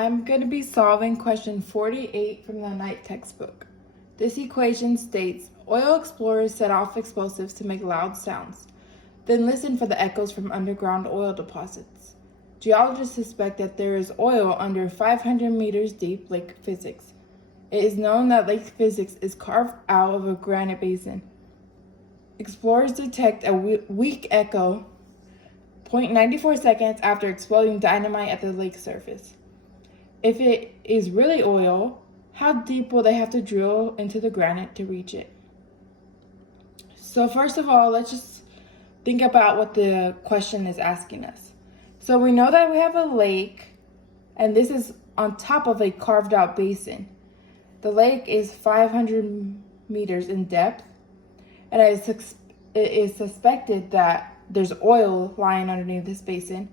I'm going to be solving question 48 from the night textbook. This equation states, oil explorers set off explosives to make loud sounds, then listen for the echoes from underground oil deposits. Geologists suspect that there is oil under 500 meters deep Lake Physics. It is known that Lake Physics is carved out of a granite basin. Explorers detect a weak echo 0.94 seconds after exploding dynamite at the lake surface. If it is really oil, how deep will they have to drill into the granite to reach it? So first of all, let's just think about what the question is asking us. So we know that we have a lake, and this is on top of a carved out basin. The lake is 500 meters in depth, and it is suspected that there's oil lying underneath this basin.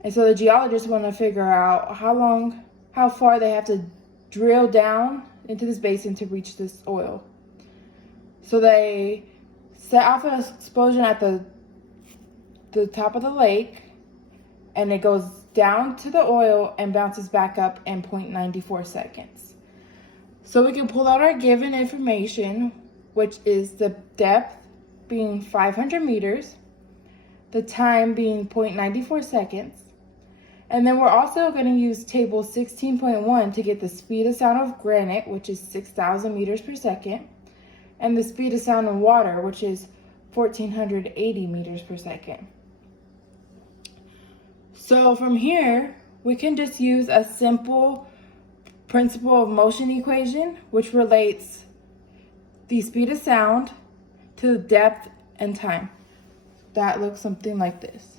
And so the geologists want to figure out how far they have to drill down into this basin to reach this oil. So they set off an explosion at the top of the lake, and it goes down to the oil and bounces back up in 0.94 seconds. So we can pull out our given information, which is the depth being 500 meters, the time being 0.94 seconds, and then we're also going to use table 16.1 to get the speed of sound of granite, which is 6,000 meters per second, and the speed of sound in water, which is 1,480 meters per second. So from here, we can just use a simple principle of motion equation, which relates the speed of sound to the depth and time. That looks something like this.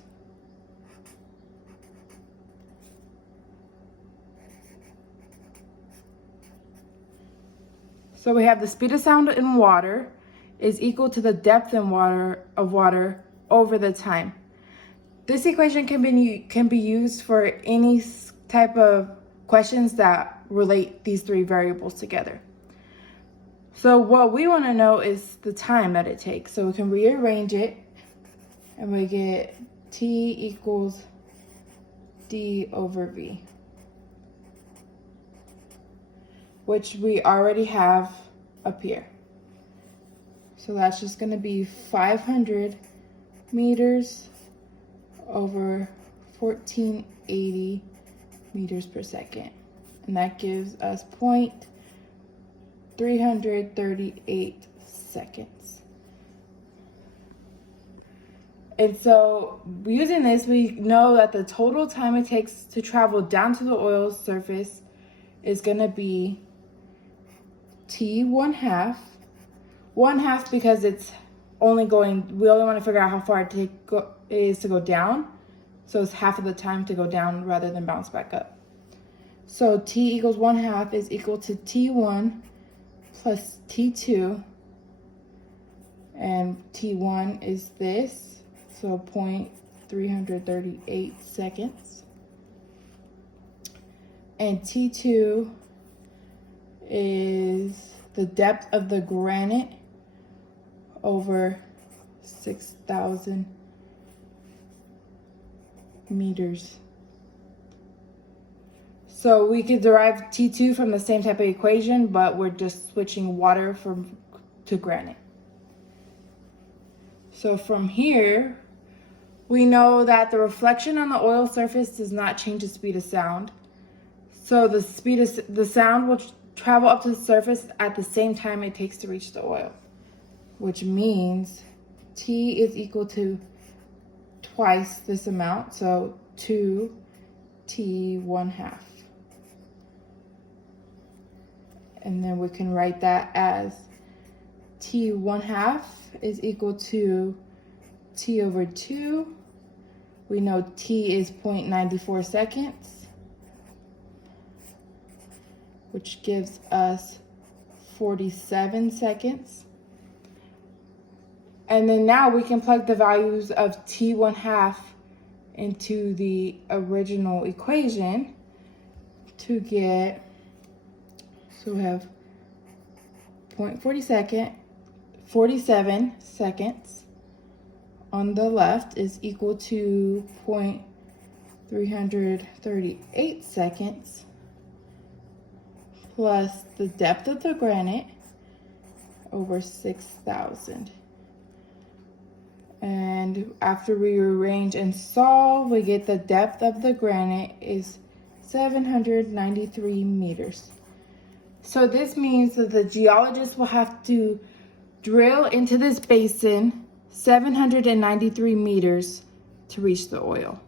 So we have the speed of sound in water is equal to the depth in water over the time. This equation can be used for any type of questions that relate these three variables together. So what we want to know is the time that it takes. So we can rearrange it, and we get T equals D over V, which we already have up here. So that's just going to be 500 meters over 1,480 meters per second. And that gives us 0.338 seconds. And so using this, we know that the total time it takes to travel down to the oil surface is going to be T 1/2. 1/2 because it's we only want to figure out how far it is to go down. So it's half of the time to go down rather than bounce back up. So T equals 1/2 is equal to T1 plus T2. And T1 is this, so 0.338 seconds. And T2 is the depth of the granite over 6,000 meters. So we could derive T2 from the same type of equation, but we're just switching water to granite. So from here, we know that the reflection on the oil surface does not change the speed of sound. So the speed of the sound will travel up to the surface at the same time it takes to reach the oil, which means T is equal to twice this amount, so 2T 1/2. And then we can write that as T 1/2 is equal to T over 2. We know T is 0.94 seconds, which gives us 47 seconds. And then now we can plug the values of T 1/2 into the original equation to get, so we have 47 seconds on the left is equal to 338 seconds plus the depth of the granite over 6,000. And after we rearrange and solve, we get the depth of the granite is 793 meters. So this means that the geologist will have to drill into this basin 793 meters to reach the oil.